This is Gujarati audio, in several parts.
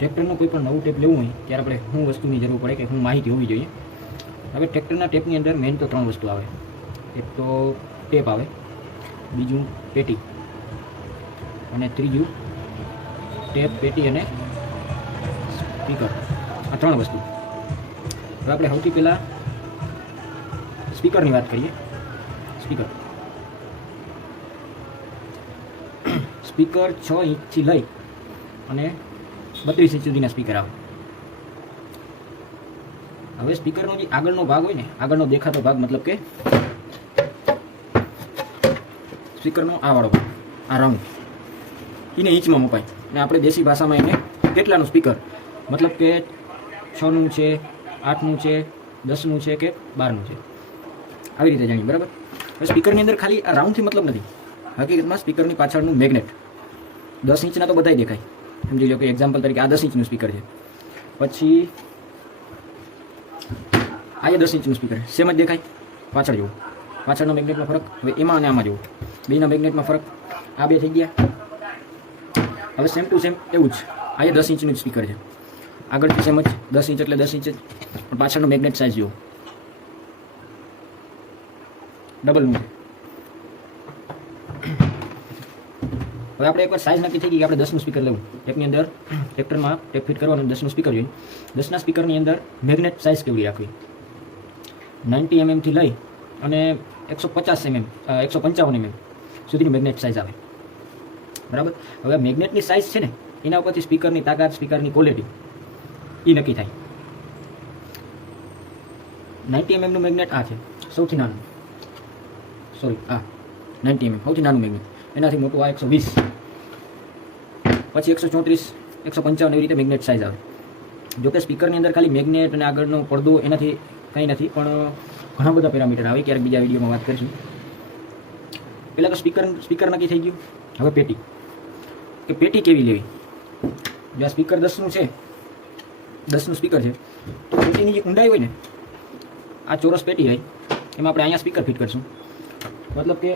ટ્રેક્ટરનું કોઈ પણ નવું ટેપ લેવું હોય ત્યારે આપણે શું વસ્તુની જરૂર પડે કે શું માહિતી હોવી જોઈએ. હવે ટ્રેક્ટરના ટેપની અંદર મેઇન તો 3 વસ્તુ આવે. એક તો ટેપ આવે, બીજું પેટી, અને ત્રીજું ટેપ, પેટી અને સ્પીકર. આ 3 વસ્તુ. હવે આપણે સૌથી પહેલાં સ્પીકરની વાત કરીએ. સ્પીકર 6 ઇંચથી લઈ અને 32 ઇંચ સુધીના સ્પીકર આવે. હવે સ્પીકરનો જે આગળનો ભાગ હોય ને, આગળનો દેખાતો ભાગ, મતલબ કે સ્પીકરનો આ વાળો ભાગ, આ રાઉન્ડ, એને ઇંચમાં મપાય. અને આપણે દેશી ભાષામાં એને કેટલાનું સ્પીકર, મતલબ કે 6નું છે, 8નું છે, 10નું છે કે 12નું છે, આવી રીતે જાણીએ. બરાબર. હવે સ્પીકરની અંદર ખાલી આ રાઉન્ડથી મતલબ નથી. હકીકતમાં સ્પીકરની પાછળનું મેગ્નેટ 10 ઇંચના તો બધાય દેખાય. સમજી લો કે એક્ઝામ્પલ તરીકે આ 10 ઇંચનું સ્પીકર છે, પછી આ 10 ઇંચનું સ્પીકર સેમ જ દેખાય. પાછળ જુઓ, પાછળનો મેગ્નેટમાં ફરક. હવે એમાં અને આમાં જુઓ, બેના મેગ્નેટમાં ફરક. આ બે થઈ ગયા. હવે સેમ ટુ સેમ એવું જ આ 10 ઇંચનું સ્પીકર છે, આગળથી સેમ જ 10 ઇંચ એટલે 10 ઇંચ જ, પણ પાછળનો મેગ્નેટ સાઇઝ જુઓ ડબલનું છે. હવે આપણે એકવાર સાઇઝ નક્કી થઈ ગઈ કે આપણે 10નું સ્પીકર લેવું. ટેપની અંદર ટ્રેક્ટરમાં ટેપ ફિટ કરવાનું, 10નું સ્પીકર જોઈએ. 10ના સ્પીકરની અંદર મેગ્નેટ સાઇઝ કેવડી રાખવી? 90 mm થી લઈ અને 150 mm 155 mm સુધીની મેગ્નેટ સાઇઝ આવે. બરાબર. હવે મેગ્નેટની સાઇઝ છે ને, એના ઉપરથી સ્પીકરની તાકાત, સ્પીકરની ક્વોલિટી એ નક્કી થાય. 90 mm નું મેગ્નેટ આ છે, સૌથી નાનું. સોરી, આ 90 mm સૌથી નાનું મેગ્નેટ. એનાથી મોટું આ 120, પછી 134, 155 એવી રીતે મેગ્નેટ સાઇઝ આવે. જોકે સ્પીકરની અંદર ખાલી મેગ્નેટ અને આગળનો પડદો એનાથી કંઈ નથી, પણ ઘણા બધા પેરામીટર આવે, ક્યારેક બીજા વિડીયોમાં વાત કરીશું. પહેલાં તો સ્પીકર નક્કી થઈ ગયું. હવે પેટી, કે પેટી કેવી લેવી. જો આ સ્પીકર 10નું છે, 10નું સ્પીકર છે, તો પેટીની જે ઊંડાઈ હોય ને, આ ચોરસ પેટી હોય, એમાં આપણે અહીંયા સ્પીકર ફિટ કરશું. મતલબ કે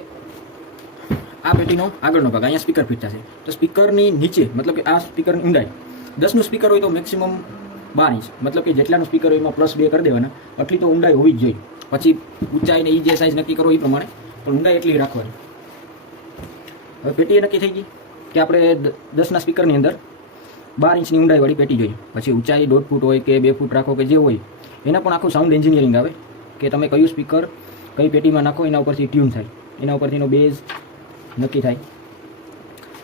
આ પેટીનો આગળનો ભાગ, અહીંયા સ્પીકર ફિટ થશે. તો સ્પીકરની નીચે, મતલબ કે આ સ્પીકરની ઊંડાઈ 10નું સ્પીકર હોય તો મેક્સિમમ 12 ઇંચ, મતલબ કે જેટલાનું સ્પીકર હોય એમાં +2 કરી દેવાના. આટલી તો ઊંડાઈ હોવી જ જોઈએ. પછી ઊંચાઈને એ જે સાઇઝ નક્કી કરો એ પ્રમાણે, પણ ઊંડાઈ એટલી રાખવાની. હવે પેટી નક્કી થઈ ગઈ કે આપણે 10ના સ્પીકરની અંદર 12 ઇંચની ઊંડાઈવાળી પેટી જોઈએ. પછી ઊંચાઈ 1.5 ફૂટ હોય કે 2 ફૂટ રાખો કે જે હોય, એના પણ આખું સાઉન્ડ એન્જિનિયરિંગ આવે કે તમે કયું સ્પીકર કઈ પેટીમાં નાખો, એના ઉપરથી ટ્યુન થાય, એના ઉપરથી એનો બેઝ નક્કી થાય.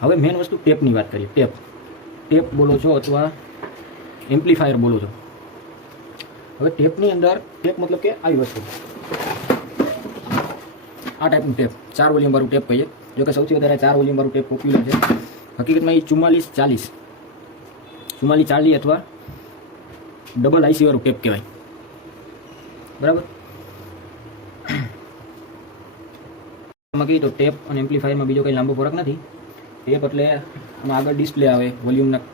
હવે મેઇન વસ્તુ ટેપની વાત કરીએ. ટેપ બોલો છો અથવા એમ્પ્લીફાયર બોલો છો. હવે ટેપની અંદર, ટેપ મતલબ કે આવી વસ્તુ, આ ટાઈપનું ટેપ, 4 વોલ્યુમ વાળું ટેપ કહીએ. જો કે સૌથી વધારે 4 વોલ્યુમ વાળું ટેપ પોપ્યુલર છે. હકીકતમાં એ 4440 અથવા ડબલ આઈસી વાળું ટેપ કહેવાય. બરાબર. આમાં કહીએ તો ટેપ અને એમ્પ્લીફાયરમાં બીજો કંઈ લાંબો ફરક નથી. ટેપ એટલે આમાં આગળ ડિસ્પ્લે આવે,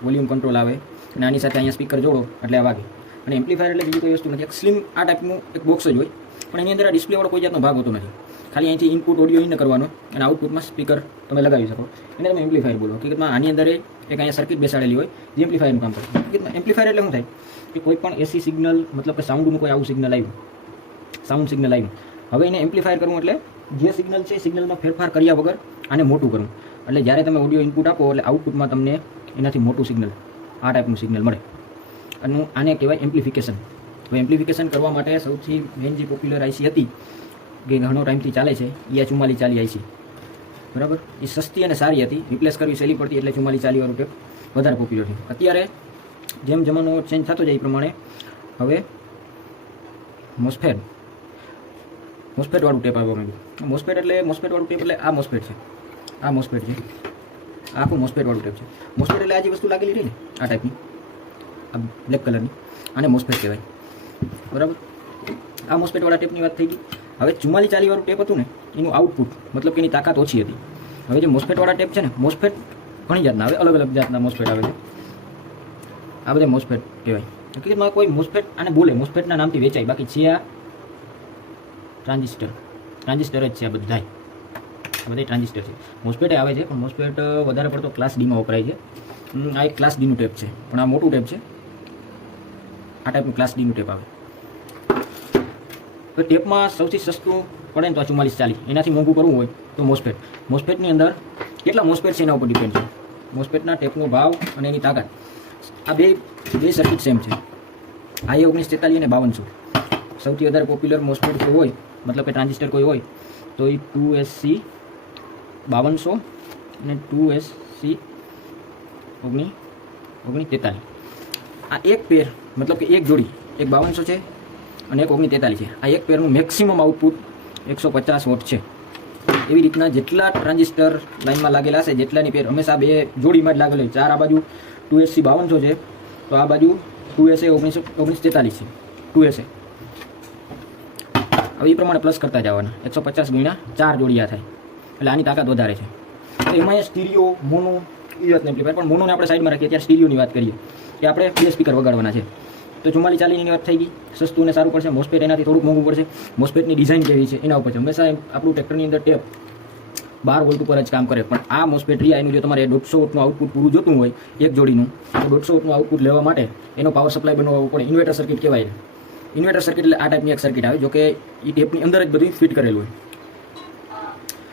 વોલ્યુમ કંટ્રોલ આવે, અને આની સાથે અહીંયા સ્પીકર જોડો એટલે આ વાગે. અને એમ્પ્લીફાયર એટલે બીજી કોઈ વસ્તુ નથી, એક સ્લિમ આ ટાઈપનું એક બોક્સ જ હોય, પણ એની અંદર આ ડિસ્પ્લેવાળો કોઈ જાતનો ભાગ હોતો નથી. ખાલી અહીંથી ઇનપુટ ઓડિયો ઇન કરવાનો અને આઉટપુટમાં સ્પીકર તમે લગાવી શકો. એને તમે એમ્પ્લીફાયર બોલો. હકીકતમાં આની અંદર એક અહીંયા સર્કિટ બેસાડેલી હોય જે એમ્પ્લીફાયરનું કામ કરે. હકીકતમાં એમ્પ્લીફાયર એટલે શું થાય કે કોઈ પણ એસી સિગ્નલ, મતલબ કે સાઉન્ડનું કોઈ આવું સિગ્નલ આવ્યું, સાઉન્ડ સિગ્નલ આવ્યું, હવે એને એમ્પ્લીફાયર કરવું એટલે જે સિગ્નલ છે સિગ્નલમાં ફેરફાર કર્યા વગર આને મોટું કરવું. એટલે જ્યારે તમે ઓડિયો ઇનપુટ આપો એટલે આઉટપુટમાં તમને એનાથી મોટું સિગ્નલ, આ ટાઈપનું સિગ્નલ મળે. અને આને કહેવાય એમ્પ્લીફિકેશન. હવે એમ્પ્લીફિકેશન કરવા માટે સૌથી મેઇન જે પોપ્યુલર આઈસી હતી, કે ઘણો ટાઈમથી ચાલે છે, એ 4440 આઈસી. બરાબર. એ સસ્તી અને સારી હતી, રિપ્લેસ કરવી સહેલી પડતી, એટલે 4440 વાળું ટેપ વધારે પોપ્યુલર છે. અત્યારે જેમ જમાનો ચેન્જ થતો જાય એ પ્રમાણે હવે મોસ્ફેટ વાળું ટેપ આવવા માંડ્યું. મોસ્ફેટ વાળું ટેપ એટલે આ મોસ્ફેટ છે, આ મોસ્ફેટ છે, આખું મોસ્ફેટ વાળું ટેપ છે. મોસ્ફેટ એટલે આ જે વસ્તુ લાગેલી રહી ને, આ ટાઈપની, આ બ્લેક કલરની, આને મોસ્ફેટ કહેવાય. બરાબર. આ મોસ્ફેટ વાળા ટેપની વાત થઈ ગઈ. હવે 4440 વાળું ટેપ હતું ને, એનું આઉટપુટ, મતલબ કે એની તાકાત ઓછી હતી. હવે જે મોસ્ફેટ વાળા ટેપ છે ને, મોસ્ફેટ ઘણી જાતના આવે, અલગ અલગ જાતના મોસ્ફેટ આવે છે. આ બધા મોસ્ફેટ કહેવાય. હકીકતમાં કોઈ મોસ્ફેટ આને બોલે, મોસ્ફેટના નામથી વેચાય, બાકી છે આ ટ્રાન્ઝિસ્ટર જ છે. આ બધા ટ્રાન્ઝિસ્ટર છે. મોસ્ફેટ આવે છે, પણ મોસ્ફેટ વધારે પડતો ક્લાસ ડીમાં વપરાય છે. આ એક ક્લાસ ડીનું ટેપ છે, પણ આ મોટું ટેપ છે. આ ટાઈપનું ક્લાસ ડીનું ટેપ આવે. તો ટેપમાં સૌથી સસ્તું પડે ને તો 4440. એનાથી મોંઘું કરવું હોય તો મોસ્ફેટ. મોસ્ફેટની અંદર કેટલા મોસ્ફેટ છે એના ઉપર ડિપેન્ડ છે. મોસ્ફેટના ટેપનો ભાવ અને એની તાકાત, આ બે સર્કિટ સેમ છે. આ 1943 અને 5200. સૌથી વધારે પોપ્યુલર મોસ્ફેટ કોઈ હોય, મતલબ કે ટ્રાન્ઝિસ્ટર કોઈ હોય તો એ 2SC 5200 અને 2SC 1943. આ એક પેર, મતલબ કે એક જોડી, એક 5200 છે અને એક 1943 છે. આ એક પેરનું મેક્સિમમ આઉટપુટ 150 વોટ છે. એવી રીતના જેટલા ટ્રાન્ઝિસ્ટર લાઇનમાં લાગેલા હશે, જેટલાની પેર હંમેશા બે જોડીમાં જ લાગેલી. 4 આ બાજુ 2SC 5200 છે, તો આ બાજુ 2SA 1943 છે. 2SA હવે એ પ્રમાણે પ્લસ કરતા જવાના. 150 ગુણ્યા 4 જોડિયા થાય, એટલે આની તાકાત વધારે છે. તો એમાં સ્ટીરિયો, મોનો એ વાત એમ્પ્લીફાયર, પણ મોનોને આપણે સાઈડમાં રાખીએ. ત્યારે સ્ટીરિયોની વાત કરીએ કે આપણે 2 સ્પીકર વગાડવાના છે. તો 4440ની વાત થઈ ગઈ, સસ્તું અને સારું પડશે. મોસ્ફેટ એનાથી થોડુંક મોંઘું પડશે. મોસ્ફેટની ડિઝાઇન કેવી છે એના ઉપર છે. હંમેશા આપણું ટ્રેક્ટરની અંદર ટેપ 12 વોલ્ટ ઉપર જ કામ કરે, પણ આ મોસ્ફેટ રહ્યા એનું જો તમારે 150 વોટનું આઉટપુટ પૂરું જોતું હોય એક જોડીનું, તો 150 વોટનું આઉટપુટ લેવા માટે એનો પાવર સપ્લાય બનાવવો પડે. ઇન્વર્ટર સર્કિટ કહેવાય. ઇન્વર્ટર સર્કિટ એટલે આ ટાઈપની એક સર્કિટ આવે, જો કે એ ટેપની અંદર જ બધું ફિટ કરેલું હોય.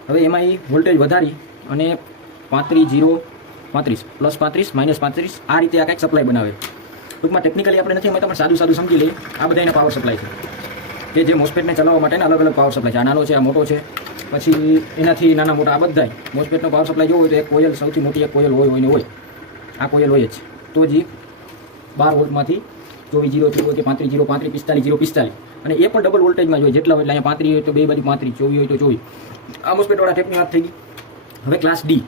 હવે એમાં એ વોલ્ટેજ વધારી અને 35 0 35 પ્લસ 35 માઇનસ 35 આ રીતે આ કંઈક સપ્લાય બનાવે. ટૂંકમાં ટેકનિકલી આપણે નથી સમજતા, પણ સાદું સમજી લઈએ. આ બધા એના પાવર સપ્લાય છે કે જે મોસ્ફેટને ચલાવવા માટેના અલગ અલગ પાવર સપ્લાય છે. આ નાનો છે, આ મોટો છે, પછી એનાથી નાના મોટા આ બધાય મોસ્ફેટનો પાવર સપ્લાય જોવો હોય તો એક કોયલ, સૌથી મોટી એક કોયલ હોય. આ કોયલ હોય જ તો જ 12 વોલ્ટમાંથી 24 0 હોય કે 35 0 35 45 0 45, અને એ પણ ડબલ વોલ્ટેજમાં જ હોય. જેટલા હોય એટલે અહીંયા 35 હોય તો બે બાજુ 35, 24 હોય તો 24. આ મોસ્ફેટવાળા ટેપની વાત થઈ ગઈ. હવે ક્લાસ ડી.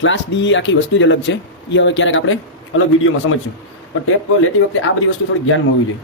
ક્લાસ ડી આખી વસ્તુ જ અલગ છે. એ હવે ક્યારેક આપણે અલગ વિડીયોમાં સમજશું. પણ ટેપ લેતી વખતે આ બધી વસ્તુ થોડી ધ્યાનમાં હોવી જોઈએ.